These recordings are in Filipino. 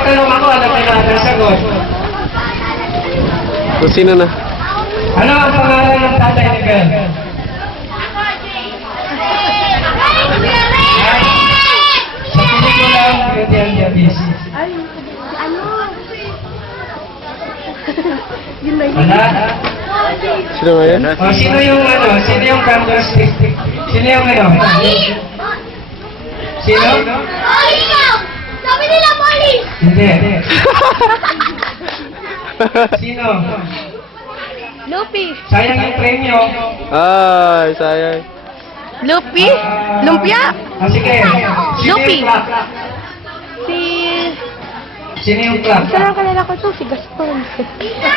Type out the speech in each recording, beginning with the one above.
nagtanong ako, alam na natin ang sagot. Kung sino na? Ano ang pangalan ng tatay ni Bel? Sa pelikulang Beauty and the Beast. Wala? Sino nga yan? O, sino yung ano? Sino yung candlestick? Sino yung ano? Sino? Sabi nila, Molly! Hindi. Sino? Lupi. Sayang yung premyo. Ay, sayang. Lupi? Lumpia? Sige. Sino Lupi. yung clock? Si... Sino yung clock? Saan ang kalala ko to? Si Gaston.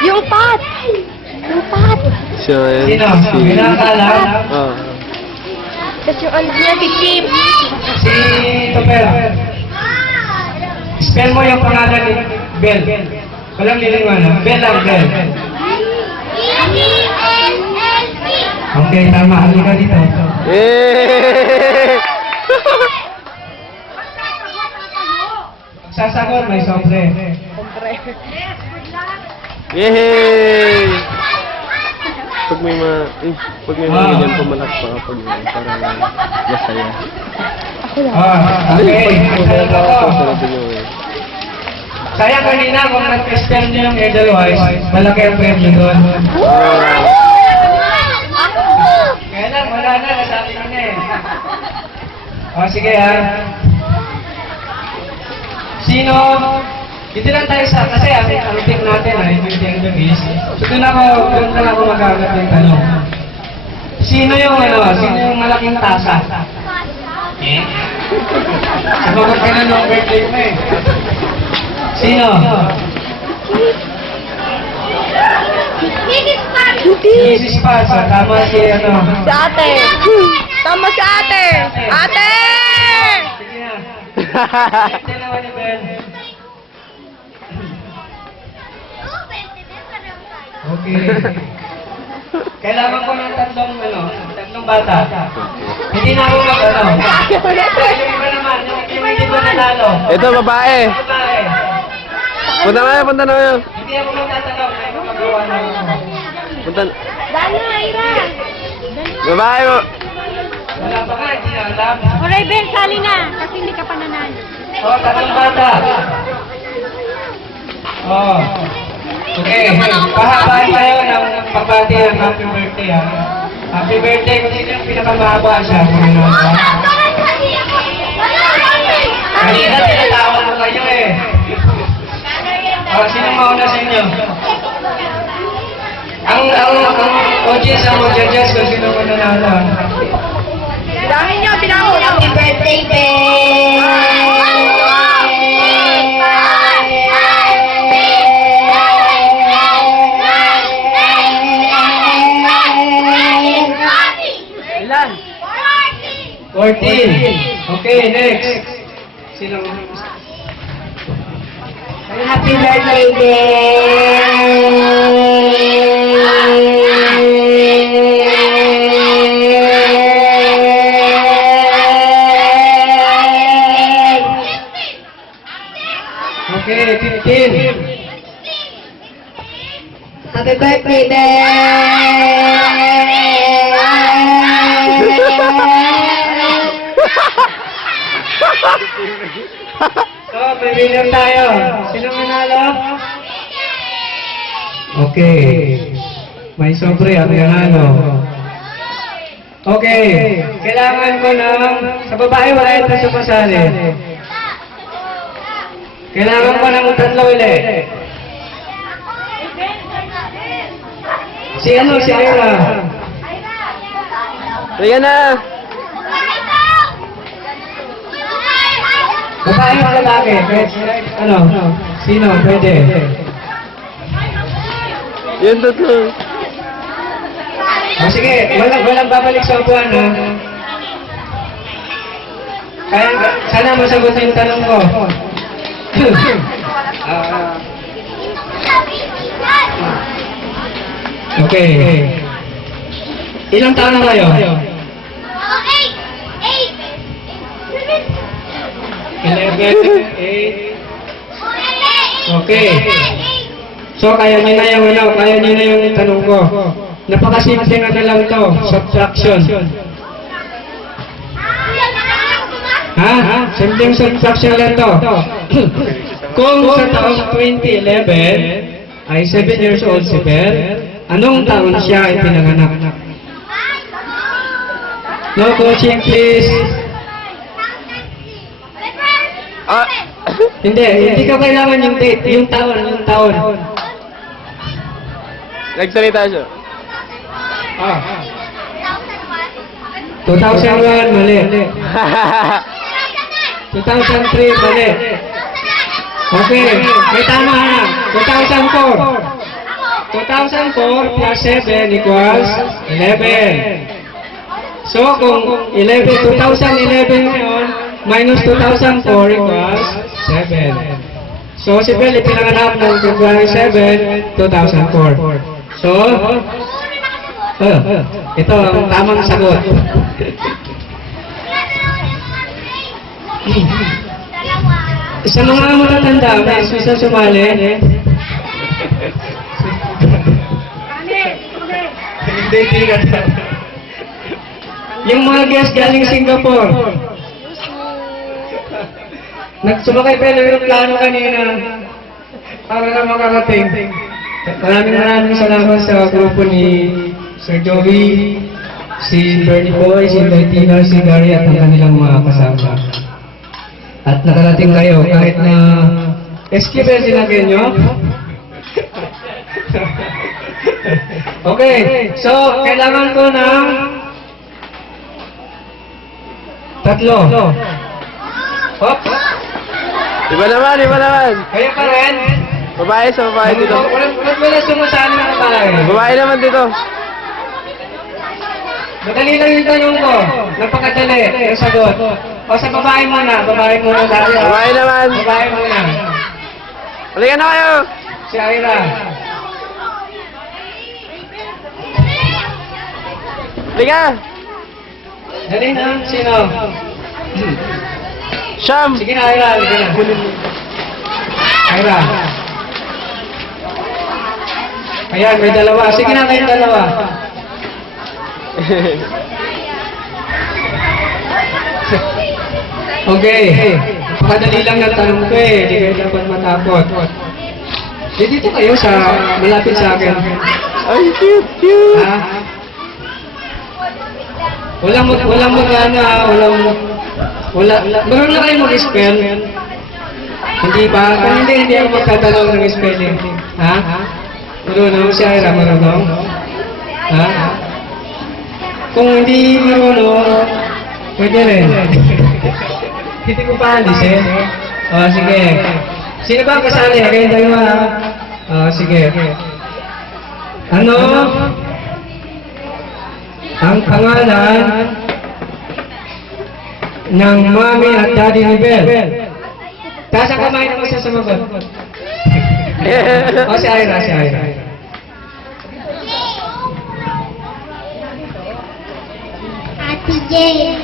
Yung Pat! Yung Pat! Sino nga yan? Sino? Si... Pinakala? Oh. Tapos yung ano niya, si Chip. Si Topper. Spell mo yung pangalan ni Bel. Walang liliwanag. Bel lang, Bel. Okay, tama. Halika dito. Eh! Sasagot, may sobre. Yay! Pag may mga ganyan pumalak pa kapag parang masaya. Okay. Masarap ako. Masarap yun eh. Sayang kanina kung nag-spell niyo yung Edelweiss, malaki ang premyo doon. Kaya lang, wala na. Nasabi ko na eh. O, sige ha. Sino? Dito lang tayo sa, kasi ang tip natin ay Beauty and the Beast. So doon lang ako magagat ng tanong. Sino yung malaking tasa? Eh? Sumagot ka na nung birthday mo eh. Sino? Mrs. Paz. Tama si ano. Si ate. Tama si ate. Ate! Sige na. Ito naman ni Ben. Okay. Kailangan ko ng tatlong bata. Hindi na ako yung iba naman, yung hindi ko nanalo. Ito, babae. Babae. Punta na kayo, punta na kayo. Hindi ako magtatanong, may magawa na ako. Punta na. Dalo, Ira. Babae mo. Wala pa nga, hindi na alam. Alright, Ben, sali na. Kasi hindi ka pa nanalo. Oh, tatlong bata. Oh. Okay, pahabaan tayo ng pagbati ng happy birthday ha. Happy birthday kung sino yung pinakamahaba siya. Kanina tinatawag ko kayo eh. Sino mauna sa inyo? Ang audience ang mag-judge kung sino mananalo. Dami niyo, pinako niyo. Happy birthday, Ben! Ilan? 14. Okay, next. Sino? Happy birthday, Okay, 15. Happy birthday, So, may winner tayo. Sino manalo? Okay. May sobre ang nanalo. Okay. Kailangan ko ng... Sa babae, wala ito sumasali. Kailangan ko ng tatlo ulit. Si Ira. Sige na. Babae o lalaki? Ano? Sino? Pwede. Yan tatlo. O sige, walang babalik sa upuan ha. Kaya, sana masagot yung tanong ko. Okay. Ilang taon na kayo? 11, 8. Okay. So, kaya nyo na yung ano, kaya nyo na yung tanong ko. Napakasimple na lang to, subtraction. Ha? Simpleng subtraction lang to. Kung sa taong 2011 ay 7 years old si Per, anong taon siya ay pinanganak? No coaching, please. Ah! Hindi ka kailangan yung date, yung taon. Nagsalita siya. 2001, mali. 2003, mali. Okay, may tama na. 2004. 2004 plus 7 equals 11. So, kung 2011 ngayon, minus 2004 equals 7. So, si Belle pinanganap ng February 7, 2004. So, ito ang tamang sagot. Sa mga matatanda, may isa sumali. Hindi ka. Yung mga guest galing Singapore. Nagsumakay pa yung aeroplano kanina para na makarating. Maraming salamat sa grupo ni Sir Joey, si Bernie Boy, si Bertina, si Gary at ang kanilang mga kasama. At nakarating kayo kahit na esquivel sinagyan nyo. Okay, so kailangan ko ng 3. Hop! Iba naman. Kaya pa rin? Babae sa babae dito. Wala sumasali na babae. Babae naman dito. Madali lang yung tanong ko. Napakadali. Yung sagot. O sa babae muna. Babae muna dati. Babae naman. Babae muna. Halika na kayo. Si Ira. Halika. Dali na. Sino? Sham. Sige na, Ira. Halika na. Ira. Ayan, may dalawa. Sige na, kayong dalawa. Okay. Napakadali lang ng tanong ko eh. Hindi kayo dapat matakot. Dito kayo sa malapit sa akin. Ay, cute. Ha? Walang meron na kayo mag-spell? Hindi ba? Kung hindi ako magtatanong ng spelling. Ha? Marunong si Ira, marunong? Ha? Kung hindi marunong, pwede rin. Hindi ko pa alisin. O, sige. Sino ba ang kasali? Kayong dalawa. O, sige. Ano ang pangalan ng mami at daddy ni Belle? Taas ang kamay ng isa sumagot. O, si Ira. Ate Jane.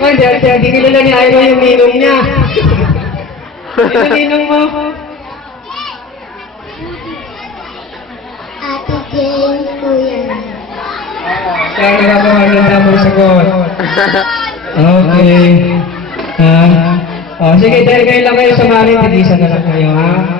Hindi kilala ni Ira yung ninong niya. Sino ninong mo? Ate Jane, kuya. Kaya nakakawa ng tamang sagot. Okay. Sige, dahil kayo lang kayo sumali, tigisan na lang kayo, ha?